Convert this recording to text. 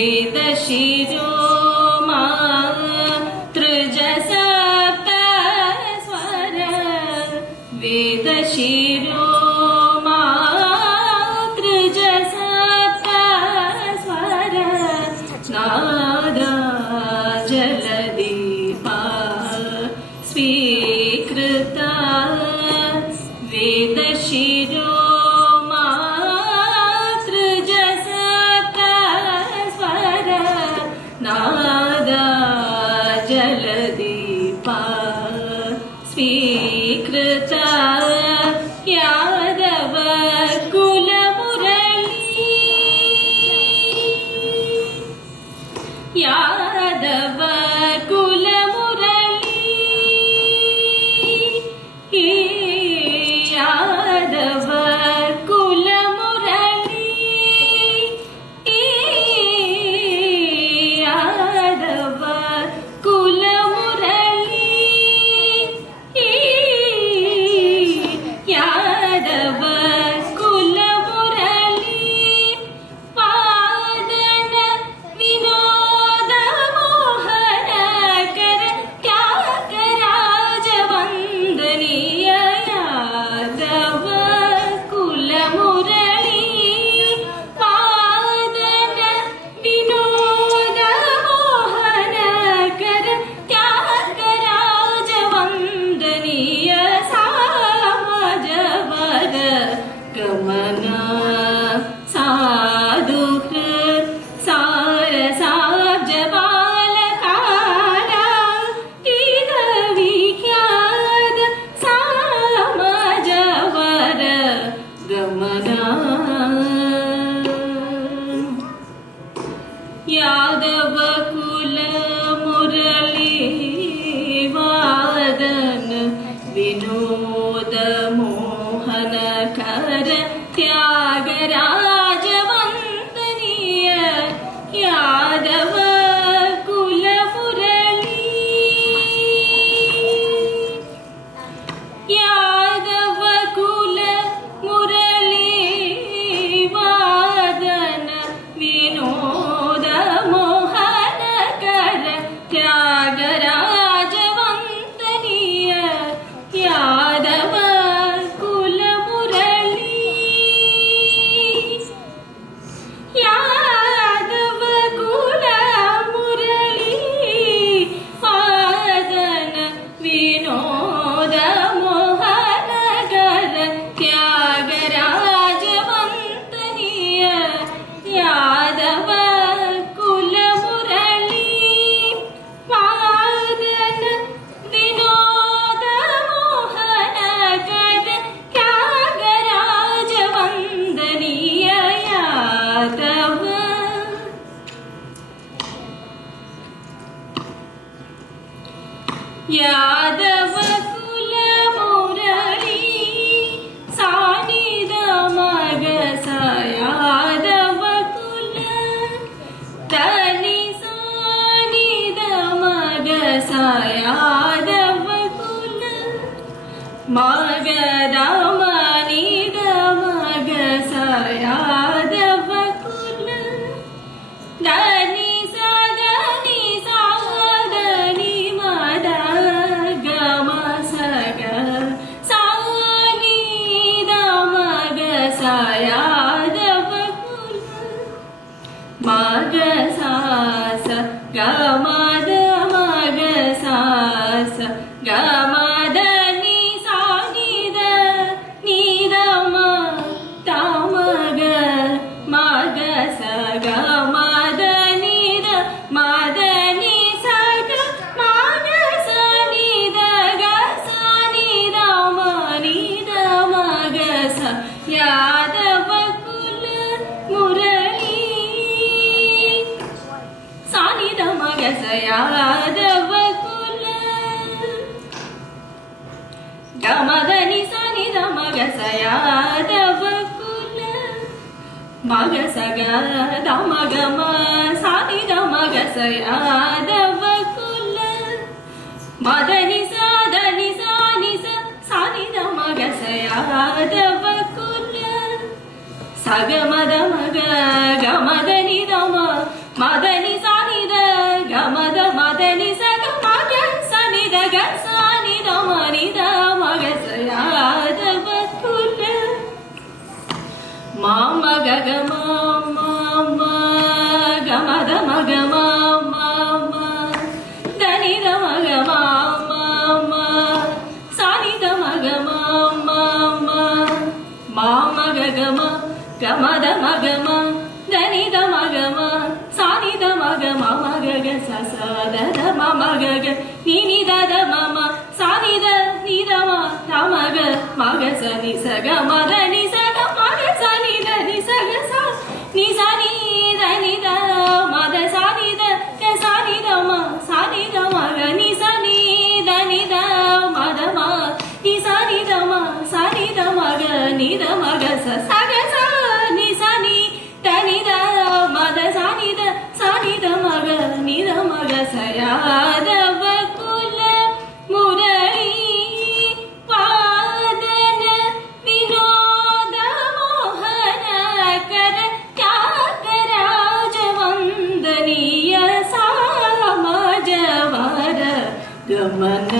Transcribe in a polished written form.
वेदशिरो मातृजसप्त स्वर वेदशिरो मातृजसप्त स्वर नादा जलदीपा स्वीकृता वेदशिरो नादा जलदीपा स्वीकृता यादव कुलमुरली यादव कुलमुरली यादव गमना साधुकृत सारसाब्ज बालकाला तीन विख्यात समाजवर गमना यादव कुल मुरली वादन विनोद मोहन कर त्यागराज वंदनीय यादव कुल मुरली यादव कुल मुरली वादन विनोद मोहन कर त्यागराज वंदनीय यादव यादव कुल मुरली सानिद मगस यादव कुल तनि सानिद मगस यादव कुल मगद मनिद मगस यादव कुल धनि सदनि साधनि मद यादव कुल मगसास गमद मगसास गमद निसा निद निदम तमग मगस गमद निद मद निसा मगस निद गस निदम निद मगस यादव कुल मुरली सानिद मगस यादव कुल गमद निसा निद मगस यादव कुल मगस गद मगम सानिद मगस यादव कुल मदनि साधनि सानिस सानिद मगस यादव कुल सगमद मग गमद निदम ಮದನಿ ಸಾನಿದ ಗಮದ ಮದನಿ ಸಗ ಮಗ ಸನಿದ ಗ ಸಾನಿದ ಮನಿದ ಮಗ ಸಯಾದ ಬಕುಲ ಮಾಮ ಗಗ ಮಾಮ ಗಮದ ಮಗ ಮಾಮ ದನಿದ ಮಗ ಮಾಮ ಸಾನಿದ ಮಗ ಮಾಮ ಮಾಮ ಗಗಮ ಗಮದ ಮಗಮ ದನಿದ ಮಗಮ ಸಾನಿದ ಮಗ ಮಮ ಗಗ ಸಸದ ಮಮ ಗಗ ನಿನಿದ ಮಮ ಸಾನಿದ ನಿದಮ ತಮಗ ಮಗ ಸನಿ ಸಗ ಮದ ನಿ ಸಗ ಮಗ ಸನಿದ ನಿ ಸಗ ಸ ನಿ ಸನಿ ದನಿದ ಮದ ಸಾನಿದ ಗ ಸಾನಿದ ಮ ಸಾನಿದ ಮಗ ನಿ ಸನಿ ದನಿದ ಮದ ಮ ನಿ ಸಾನಿದ ಮ ಸಾನಿದ ಮಗ ನಿದ ಮಗ ಸ ಸಗ ಸ ನಿ ಸನಿ ದನಿದ ಮದ ಸಾನಿದ ಸಾನಿದ ಮಗ ನಿದ ಮಗ ಸಯಾದ ಬಕುಲ ಮುರಳಿ ವಾದನ ವಿನೋದ ಮೋಹನ ಕರ ತ್ಯಾಗರಾಜ ವಂದನೀಯ ಸಮಾಜವರ ಗಮನ